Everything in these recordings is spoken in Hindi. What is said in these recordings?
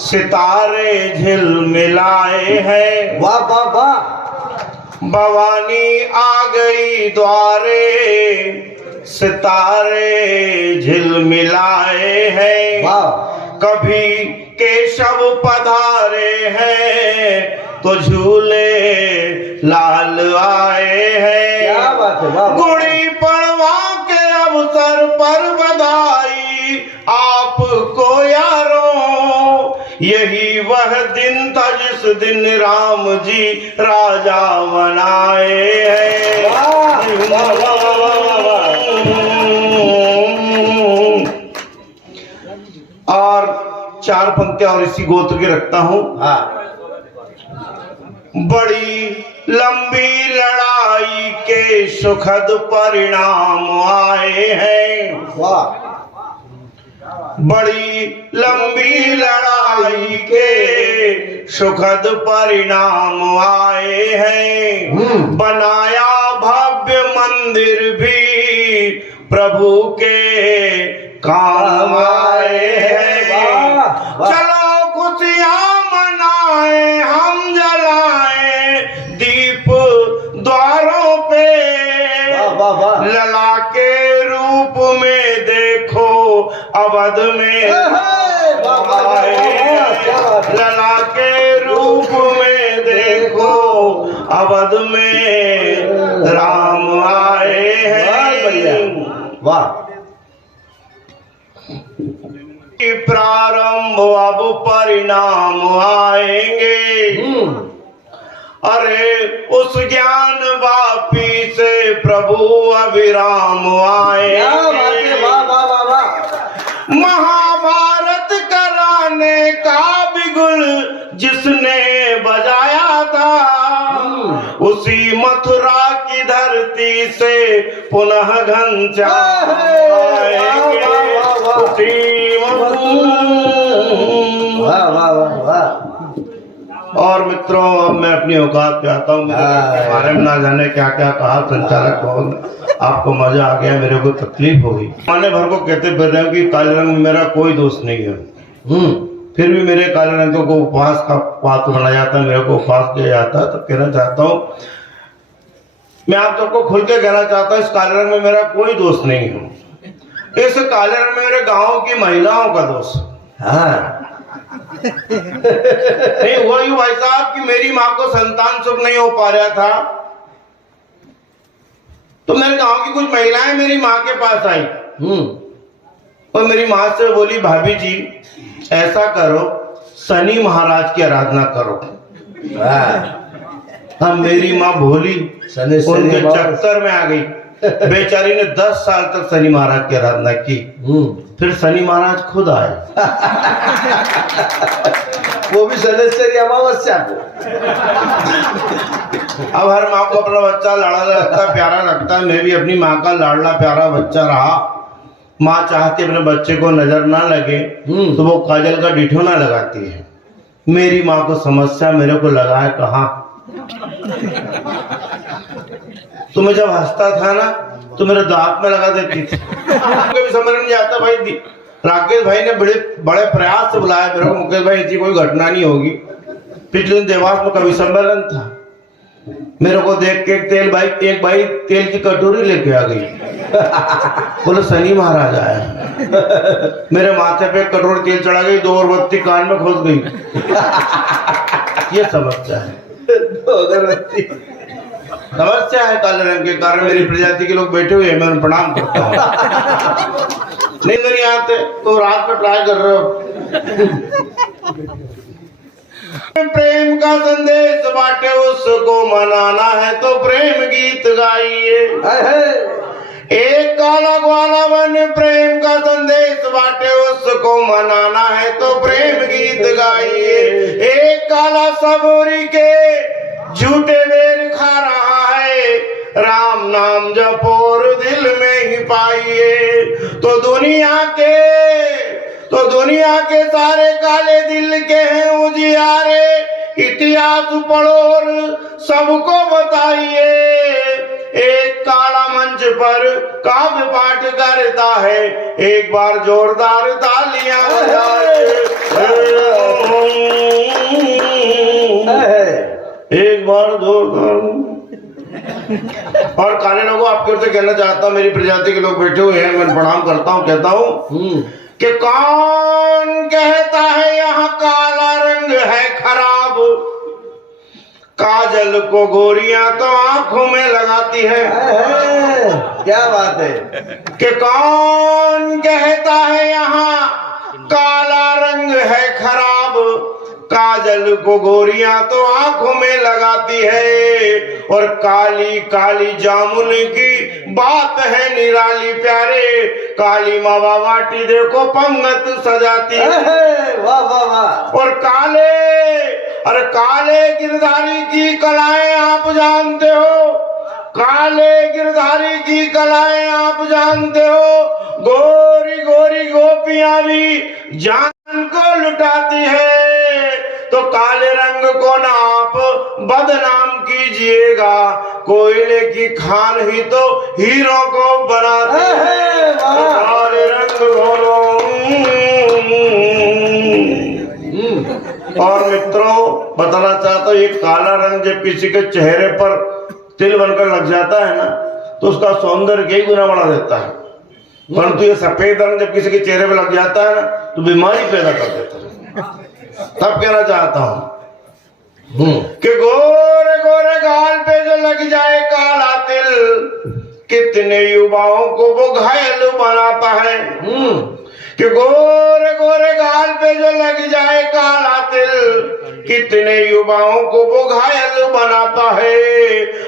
सितारे झिलमिलाए हैं। वाह वाह वाह। भवानी आ गई द्वारे, सितारे झिलमिलाए हैं। वाह। कभी केशव पधारे हैं तो झूले लाल आए हैं। क्या बात है। वाह। गुड़ी पड़वा के अवसर पर बधाई आपको यारों, यही वह दिन था जिस दिन राम जी राजा बनाए हैं। और चार पंक्तियां और इसी गोत्र के रखता हूं। हाँ। बड़ी लंबी लड़ाई के सुखद परिणाम आए हैं। वाह। बड़ी लंबी लड़ाई के सुखद परिणाम आए हैं। बनाया भव्य मंदिर भी प्रभु के काम आए हैं। चलो खुशियां मनाए, हम जलाए दीप द्वारों पे। लला के रूप में देखो अवध में आए। लला के रूप में देखो अवध में राम आए हैं। वाह। प्रारंभ अब परिणाम आएंगे। अरे उस ज्ञान वापी से प्रभु अभिराम आएंगे। महाभारत कराने का बिगुल जिसने बजाया था, उसी मथुरा की धरती से पुनः घनश्याम आएंगे। और मित्रों, अब मैं अपनी औकात पे आता हूँ। मेरे बारे में ना जाने क्या क्या कहा संचालक भवन, आपको मजा आ गया, मेरे को तकलीफ होगी। माने भर को कहते फिर रहे कि काले रंग में मेरा कोई दोष नहीं है। फिर भी मेरे काले रंग को उपवास का पात्र बनाया जाता है, मेरे को उपवास किया जाता है। तो कहना चाहता हूँ, मैं आप सबको खुल के कहना चाहता हूँ, इस काले रंग में मेरा कोई दोष नहीं है। इस काले रंग में मेरे गांव की महिलाओं का दोष। हाँ। नहीं हुआ यूं भाई साहब कि मेरी माँ को संतान सुख नहीं हो पा रहा था, तो मेरे गांव की कुछ महिलाएं मेरी माँ के पास आई और मेरी माँ से बोली, भाभी जी ऐसा करो, शनि महाराज की आराधना करो। हम मेरी माँ भोली उनके चक्कर में आ गई। बेचारी ने 10 साल तक शनि महाराज की आराधना की। फिर शनि महाराज खुद आए। वो भी शनिश्चरी अमावस्या को। अब हर माँ को अपना बच्चा लाड़ा लगता, प्यारा लगता है। मैं भी अपनी माँ का लाडला प्यारा बच्चा रहा। माँ चाहती अपने बच्चे को नजर ना लगे तो वो काजल का डिठोना लगाती है। मेरी माँ को समस्या मेरे को लगा है कहाँ। तो मैं जब हंसता था ना तो मेरे दांत में लगा देती थी। कभी समझ नहीं आता भाई। राकेश भाई ने बड़े प्रयास से बुलाया मेरे को, मुकेश भाई ऐसी कोई घटना नहीं होगी। पिछले दिन देवास में कवि सम्मेलन था, मेरे को देख के एक भाई तेल की कटोरी लेके आ गई। बोले शनि महाराज आया। मेरे माथे पे कटोरी तेल चढ़ा गई, 2 अगरबत्ती कान में घुस गई। ये समस्या है। 2 अगरबत्ती समस्या है काले रंग के कारण। मेरी प्रजाति के लोग बैठे हुए हैं, मैं उन्हें प्रणाम करता हूँ। नींद नहीं आते तो रात में ट्राई कर रहे हो। प्रेम का संदेश बांटे उसको मनाना है तो प्रेम गीत गाइए। एक काला ग्वाला बन प्रेम का संदेश बांटे उसको मनाना है तो प्रेम गीत गाइए। एक काला सबूरी के झूठे बेर खा रहा है, राम नाम जपोर दिल में ही पाइए। तो दुनिया के सारे काले दिल के हैं उजियारे, इतिहास पढ़ो और सबको बताइए। एक काला मंच पर काव्य पाठ करता है, एक बार जोरदार तालियां बजाइए। आपके से कहना चाहता हूँ, मेरी प्रजाति के लोग बैठे हुए हैं, मैं प्रणाम करता हूँ, कहता हूँ कि कौन कहता है यहाँ काला रंग है खराब, काजल को गोरियां तो आंखों में लगाती है। क्या बात है। कि कौन कहता है यहाँ काला रंग है खराब, काजल को गोरियां तो आंखों में लगाती है, और काली काली जामुन की बात है निराली प्यारे, काली मावा वाटी देखो पंगत सजाती है। वाह वाह वाह। और काले गिरधारी की कलाएं आप जानते हो, काले गिरधारी की कलाएं आप जानते हो, गोरी गोरी गोपियां भी जान को लुटाती है, तो काले रंग को ना आप बदनाम कीजिएगा, कोयले की खान ही तो हीरो को बनाती है। तो काले रंग बोलो। और मित्रों, बताना चाहता हूँ, ये काला रंग जब किसी के चेहरे पर तिल बनकर लग जाता है ना, तो उसका सौंदर्य कई गुना बढ़ा देता है, परंतु ये सफेद रंग जब किसी के चेहरे पे लग जाता है ना, तो बीमारी पैदा कर देता है। तब कहना चाहता हूँ कि गोरे गोरे गाल पे जो लग जाए काला तिल, कितने युवाओं को वो घायल बनाता है। कि गोरे गोरे गाल पे जो लग जाए काला तिल, कितने युवाओं को वो घायल बनाता है।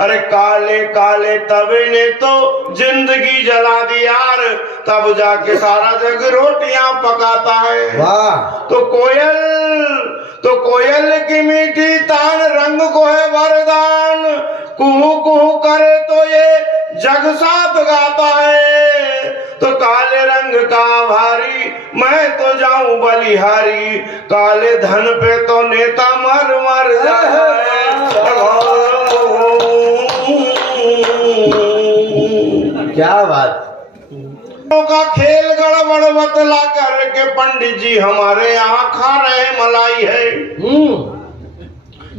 अरे काले काले तवे ने तो जिंदगी जला दी यार, तब जाके सारा जग रोटियां पकाता है। वाह। तो कोयल की मीठी तान रंग को है वरदान, कुहू कुहू करे तो ये जग साथ गाता है। तो काले रंग का भारी मैं तो जाऊं बलिहारी, काले धन पे तो नेता मर मर जाए। क्या बात। का खेल गड़बड़ बतला करके पंडित जी हमारे यहाँ खा रहे मलाई है।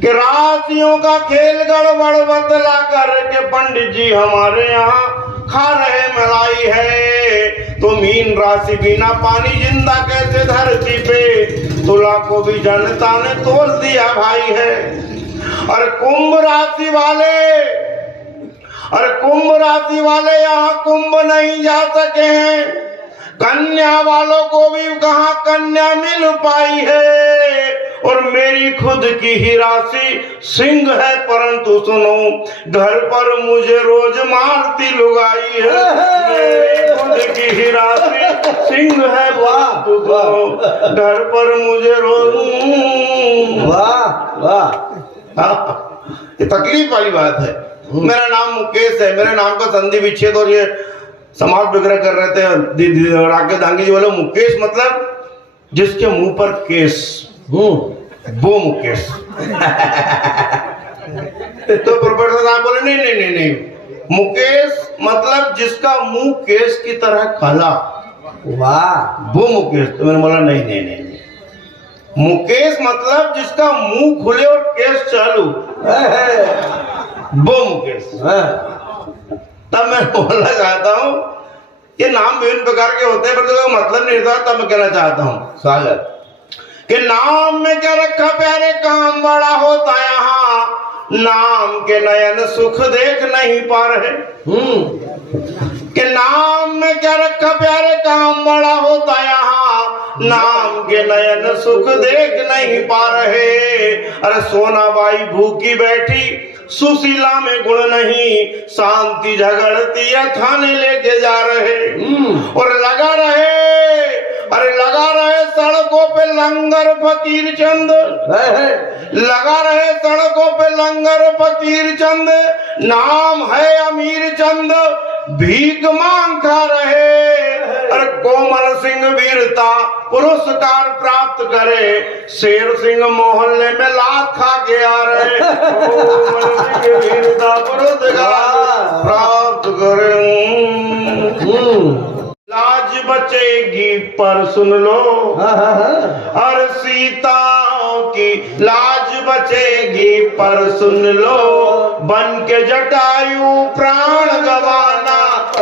कि राशियों का खेल गड़बड़ बतला करके पंडित जी हमारे यहाँ खा रहे मलाई है। तो मीन राशि बिना पानी जिंदा कैसे धरती पे, तुला को भी जनता ने तोल दिया भाई है। और कुंभ राशि वाले यहाँ कुंभ नहीं जा सके हैं, कन्या वालों को भी कहाँ कन्या मिल पाई है। और मेरी खुद की ही राशि सिंह है, परंतु सुनो घर पर मुझे रोज मारती लुगाई है। मेरी खुद की ही राशि सिंह है, परंतु सुनो घर पर मुझे रोज। वाह वाह। ये तकलीफ वाली बात है। मेरा नाम मुकेश है, मेरे नाम का संधि विच्छेद और ये समाज विग्रह कर रहे थे राकेश दांगी जी बोले मुकेश मतलब जिसके मुंह पर केस, वो मुकेश। तो प्रोफेसर साहब बोले नहीं, मुकेश मतलब जिसका मुंह केस की तरह काला, वाह, वो मुकेश। तो मैंने बोला नहीं, मुकेश मतलब जिसका मुंह खुले और केस चालू, वो मुकेश। तब मैं बोलना चाहता हूँ ये नाम विभिन्न प्रकार के होते हैं, पर तो मतलब नहीं था। तब मैं कहना चाहता हूँ स्वागत कि नाम में क्या रखा प्यारे, काम बड़ा होता यहाँ, नाम के नयन सुख देख नहीं पा रहे। कि नाम में क्या रखा प्यारे, काम बड़ा होता यहाँ, नाम के नयन सुख देख नहीं पा रहे। अरे सोनाबाई भूखी बैठी, सुशीला में गुण नहीं, शांति झगड़ती है थाने लेके जा रहे। और लगा रहे सड़कों पे लंगर फकीर चंद, लगा रहे सड़कों पे लंगर फकीर चंद, नाम है अमीर चंद, भीख मांग खा रहे। अरे कोमल सिंह वीरता पुरस्कार प्राप्त करे, शेर सिंह मोहल्ले में लात खा के आ रहे। कोमल सिंह वीरता पुरस्कार प्राप्त करे। लाज बचेगी पर सुन लो, और सीताओं की लाज बचेगी पर सुन लो, बन के जटायु प्राण गवाना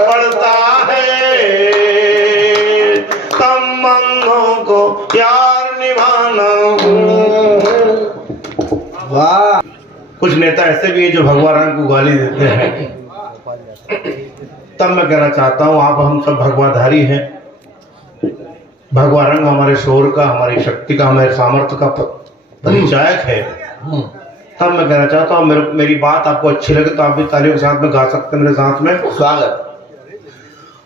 पड़ता है, संबंधों को यार निभाना। वाह। कुछ नेता ऐसे भी हैं जो भगवा रंग को गाली देते हैं। तब मैं कहना चाहता हूं, आप हम सब भगवाधारी हैं। भगवा रंग हमारे शोर का, हमारी शक्ति का, हमारे सामर्थ्य का परिचायक है। तब मैं कहना चाहता हूँ, मेरी बात आपको अच्छी लगे तो आप भी तालियों के साथ में गा सकते हैं मेरे साथ में। स्वागत।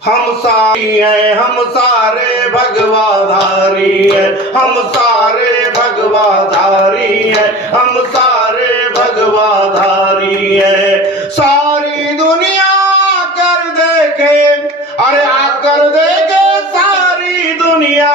हम सारी हैं, हम सारे भगवाधारी हैं, हम सारे भगवाधारी हैं, हम सारे भगवाधारी हैं। सारी दुनिया आकर देखे, अरे आकर देखे सारी दुनिया,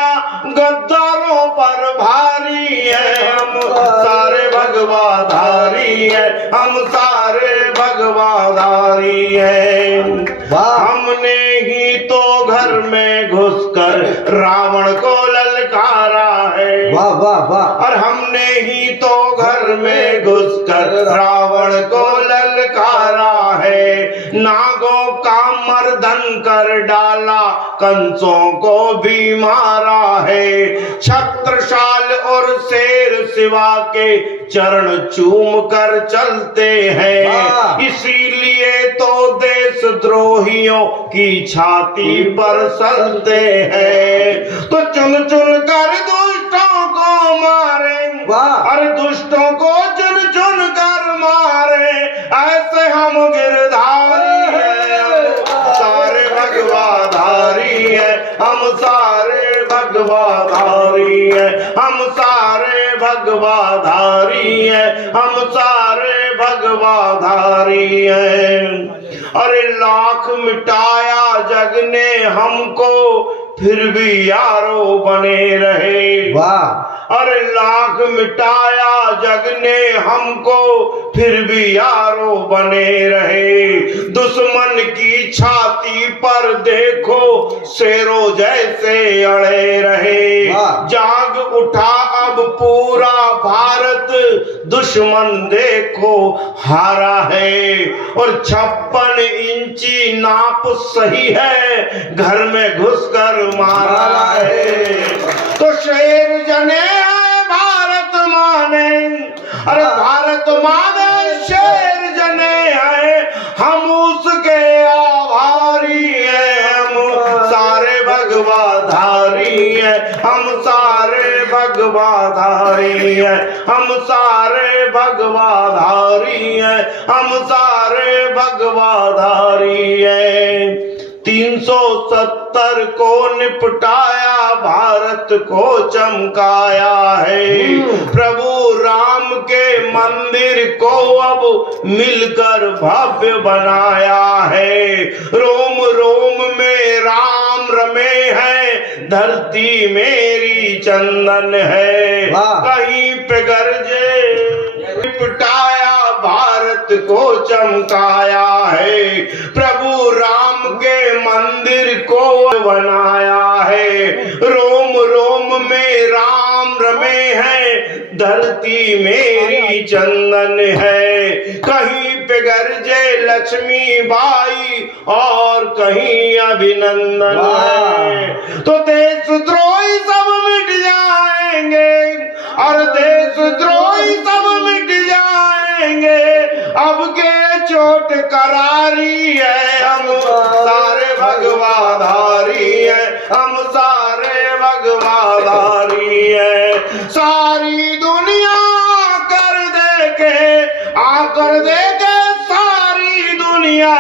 गद्दारों पर भारी है। हम सारे भगवाधारी हैं, हम सारे भगवाधारी हैं। हमने ही तो घर में घुसकर रावण को ललकारा है। वाह वाह वाह। और हमने ही तो घर में घुसकर रावण को ललकारा है। नागों का मर्दन कर डाला, कंसों को भी मारा है। छत्रसाल और शेर शिवा के चरण चूम कर चलते हैं। इसीलिए तो देशद्रोहियों की छाती पर सलते हैं। तो चुन चुन कर दुष्टों को मारे, अरे दुष्टों को चुन चुन कर मारे, ऐसे हम गिरधारी हैं। सारे भगवाधारी हैं, हम सारे भगवाधारी हैं, हम सारे भगवाधारी हैं, हम सारे भगवाधारी हैं। अरे लाख मिटाया जग ने हमको, फिर भी यारो बने रहे। वाह। अरे लाख मिटाया जग ने हमको, फिर भी यारो बने रहे। दुश्मन की छाती पर देखो शेरों जैसे अड़े रहे। जाग उठा अब पूरा भारत, दुश्मन देखो हारा है। और 56 इंची नाप सही है, घर में घुसकर मारा है। तो शेर जने भारत माने, अरे भारत माने शेर जने हैं, हम उसके आभारी हैं। हम सारे भगवाधारी हैं, हम सारे भगवाधारी हैं, हम सारे भगवाधारी हैं, हम सारे भगवाधारी हैं। 370 को निपटाया, भारत को चमकाया है। प्रभु राम के मंदिर को अब मिलकर भव्य बनाया है। रोम रोम में राम रमे हैं, धरती मेरी चंदन है। कहीं पे गरजे निपटाया, भारत को चमकाया है। प्रभु राम के मंदिर को बनाया है। रोम रोम में राम रमे हैं, धरती मेरी चंदन है। कहीं पे गरजे लक्ष्मी बाई और कहीं अभिनंदन है। तो देशद्रोही सब मिट जाएंगे, और देशद्रोही सब मिट जाएंगे। अब के चोट करारी है, हम सारे भगवाधारी हैं, हम सारे भगवाधारी हैं। सारी दुनिया आकर देखे सारी दुनिया,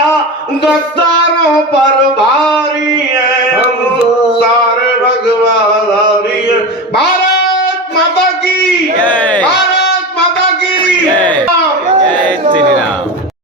गद्दारों पर भारी है। हम